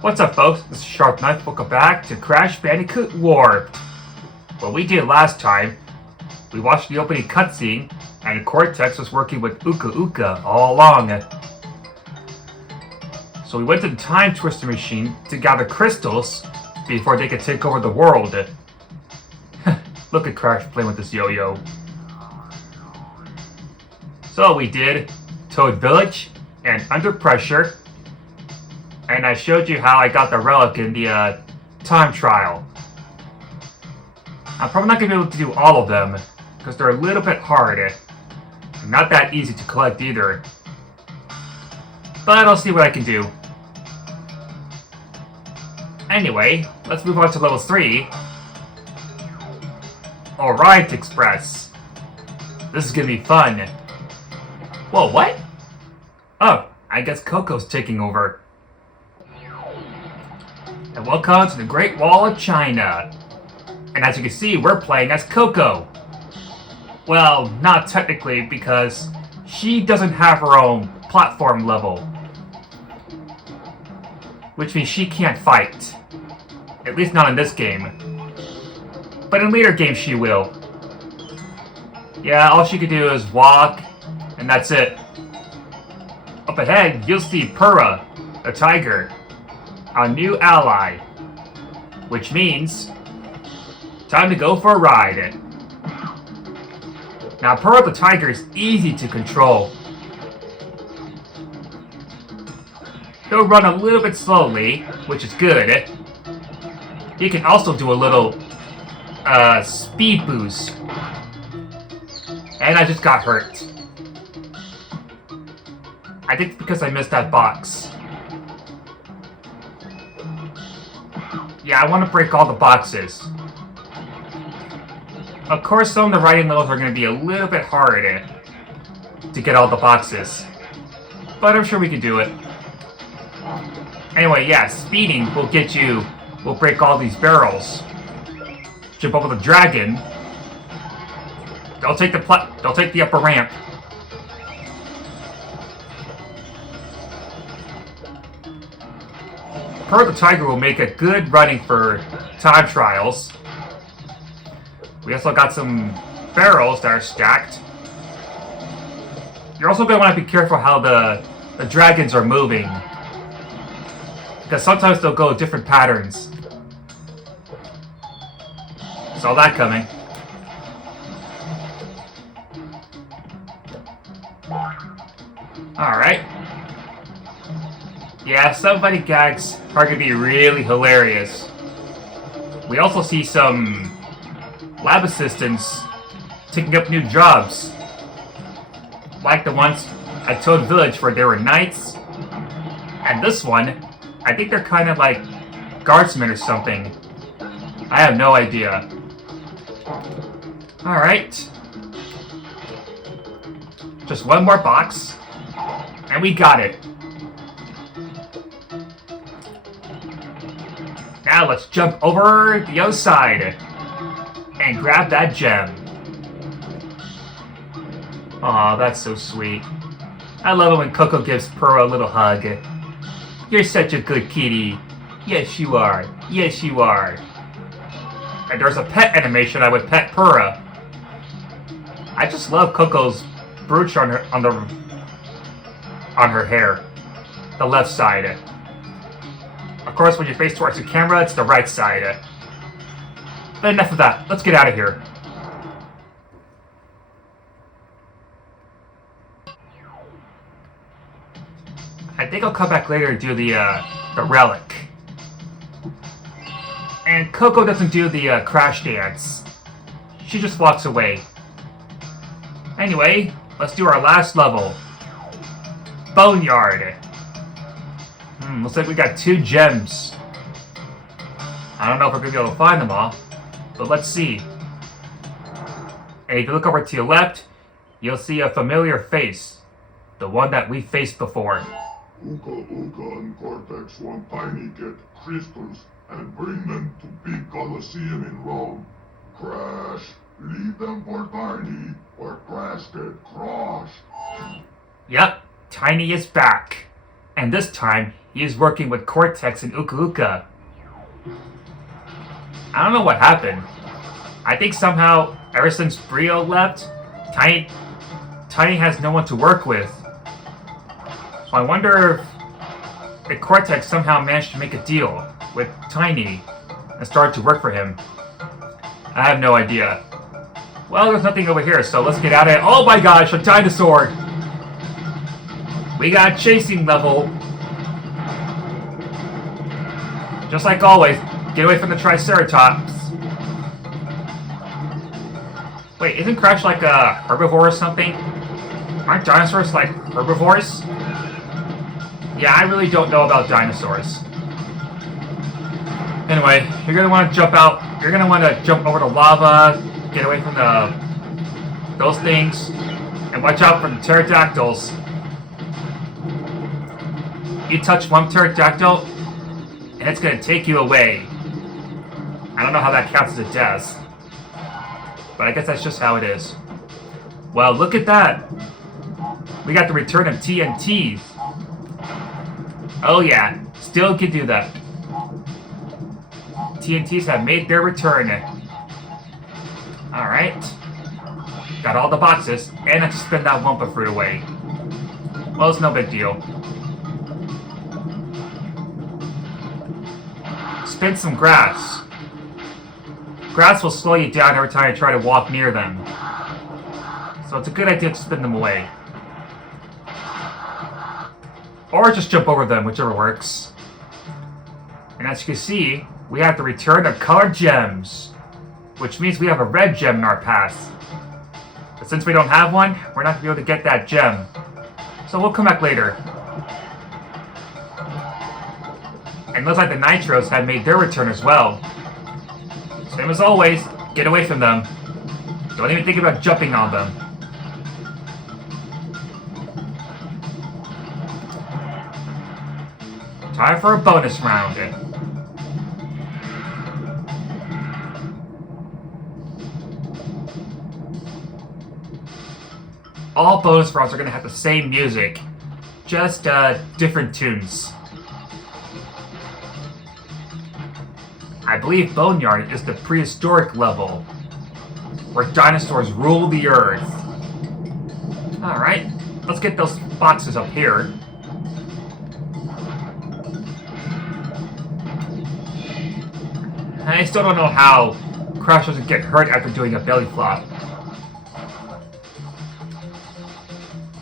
What's up, folks? This is Sharp Knife. Welcome back to Crash Bandicoot Warped. What we did last time, we watched the opening cutscene, and Cortex was working with Uka Uka all along. So we went to the Time Twister machine to gather crystals before they could take over the world. Look at Crash playing with this yo-yo. So we did Toad Village and Under Pressure. And I showed you how I got the relic in the time trial. I'm probably not going to be able to do all of them, because they're a little bit hard. And not that easy to collect either. But I'll see what I can do. Anyway, let's move on to level 3. Orient Express. This is going to be fun. Whoa, what? Oh, I guess Coco's taking over. And welcome to the Great Wall of China. And as you can see, we're playing as Coco. Well, not technically, because she doesn't have her own platform level. Which means she can't fight. At least not in this game. But in later games she will. Yeah, all she can do is walk, and that's it. Up ahead, you'll see Purah, a tiger. A new ally, which means time to go for a ride. Now, Purah the tiger is easy to control. He'll run a little bit slowly, which is good. He can also do a little speed boost. And I just got hurt. I think it's because I missed that box. Yeah, I want to break all the boxes. Of course, some of the riding levels are going to be a little bit hard to get all the boxes. But I'm sure we can do it. Anyway, yeah, speeding will get you... will break all these barrels. Jump over the dragon. They'll take the upper ramp. Purah the tiger will make a good running for time trials. We also got some barrels that are stacked. You're also going to want to be careful how the dragons are moving. Because sometimes they'll go different patterns. Saw that coming. Alright. Yeah, some funny gags are going to be really hilarious. We also see some lab assistants taking up new jobs. Like the ones at Toad Village where they were knights. And this one, I think they're kind of like guardsmen or something. I have no idea. Alright. Just one more box. And we got it. Now let's jump over the other side and grab that gem. Aw, that's so sweet. I love it when Coco gives Purah a little hug. You're such a good kitty. Yes, you are. Yes, you are. And there's a pet animation I would pet Purah. I just love Coco's brooch on her hair. The left side. Of course, when you face towards the camera, it's the right side. But enough of that. Let's get out of here. I think I'll come back later to do the relic. And Coco doesn't do the crash dance. She just walks away. Anyway, let's do our last level. Boneyard. Looks like we got 2 gems. I don't know if we're going to be able to find them all, but let's see. And if you look over to your left, you'll see a familiar face. The one that we faced before. Uka Uka and Cortex want Tiny get crystals and bring them to Big Colosseum in Rome. Crash, leave them for Tiny, or Crash get crushed. Yep, Tiny is back. And this time, he is working with Cortex and Uka Uka. I don't know what happened. I think somehow, ever since Brio left, Tiny has no one to work with. So I wonder if Cortex somehow managed to make a deal with Tiny and started to work for him. I have no idea. Well, there's nothing over here, so let's get out of it. Oh my gosh, a dinosaur! We got a chasing level. Just like always, get away from the Triceratops. Wait, isn't Crash like a herbivore or something? Aren't dinosaurs like herbivores? Yeah, I really don't know about dinosaurs. Anyway, you're gonna want to jump out. You're gonna want to jump over the lava, get away from those things, and watch out for the pterodactyls. You touch one pterodactyl, and it's gonna take you away. I don't know how that counts as a death, but I guess that's just how it is. Well, look at that. We got the return of TNTs. Oh yeah, still can do that. TNTs have made their return. Alright. Got all the boxes, and I just spin that Wumpa fruit away. Well, it's no big deal. Spin some grass. Grass will slow you down every time you try to walk near them. So it's a good idea to spin them away. Or just jump over them, whichever works. And as you can see, we have the return of colored gems, which means we have a red gem in our path. But since we don't have one, we're not going to be able to get that gem. So we'll come back later. And looks like the Nitros have made their return as well. Same as always, get away from them. Don't even think about jumping on them. Time for a bonus round. All bonus rounds are going to have the same music, just different tunes. I believe Boneyard is the prehistoric level, where dinosaurs rule the earth. Alright, let's get those boxes up here. I still don't know how Crash doesn't get hurt after doing a belly flop.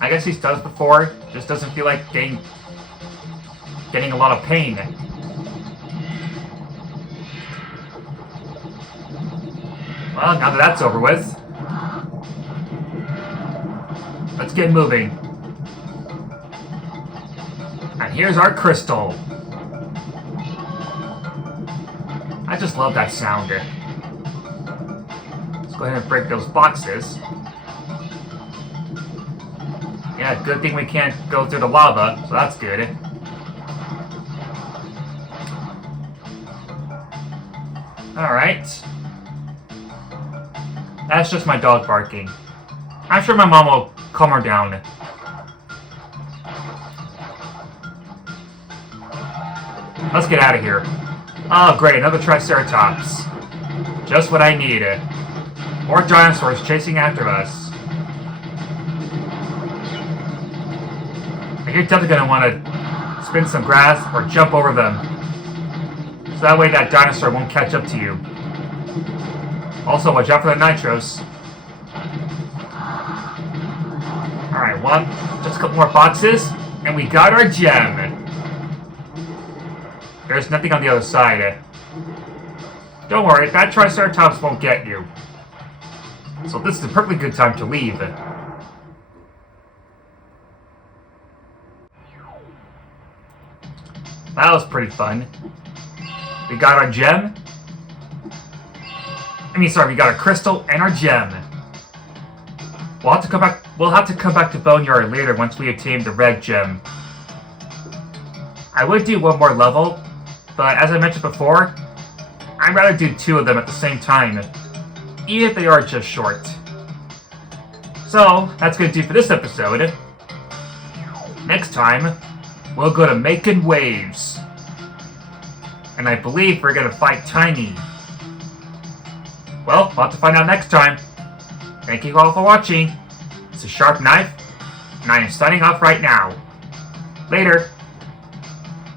I guess he's done it before, just doesn't feel like getting a lot of pain. Well, now that that's over with, let's get moving. And here's our crystal. I just love that sound. Let's go ahead and break those boxes. Yeah, good thing we can't go through the lava, so that's good. Alright. That's just my dog barking. I'm sure my mom will calm her down. Let's get out of here. Oh great, another Triceratops. Just what I need. More dinosaurs chasing after us. You're definitely going to want to spin some grass or jump over them. So that way that dinosaur won't catch up to you. Also, watch out for the Nitros. Alright, just a couple more boxes, and we got our gem. There's nothing on the other side. Don't worry, that Triceratops won't get you. So this is a perfectly good time to leave. That was pretty fun. We got our gem. We got our crystal and our gem. We'll have to come back to Boneyard later once we obtain the red gem. I would do one more level, but as I mentioned before, I'd rather do 2 of them at the same time, even if they are just short. So, that's going to do for this episode. Next time, we'll go to Making Waves. And I believe we're gonna fight Tiny. Well, we'll have to find out next time. Thank you all for watching. It's a Sharp Knife, and I am signing off right now. Later.